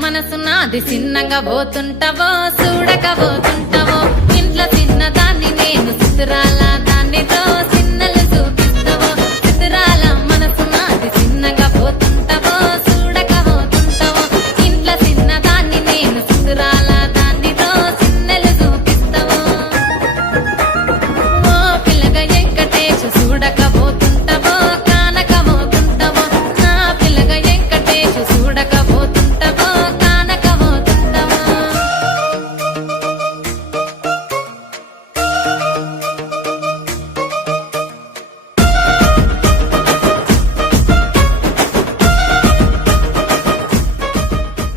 మనసు నాది చిన్నగా పోతుంటావో చూడక పోతుంటావో ఇంట్లో చిన్నదాన్ని నేను సుతురాల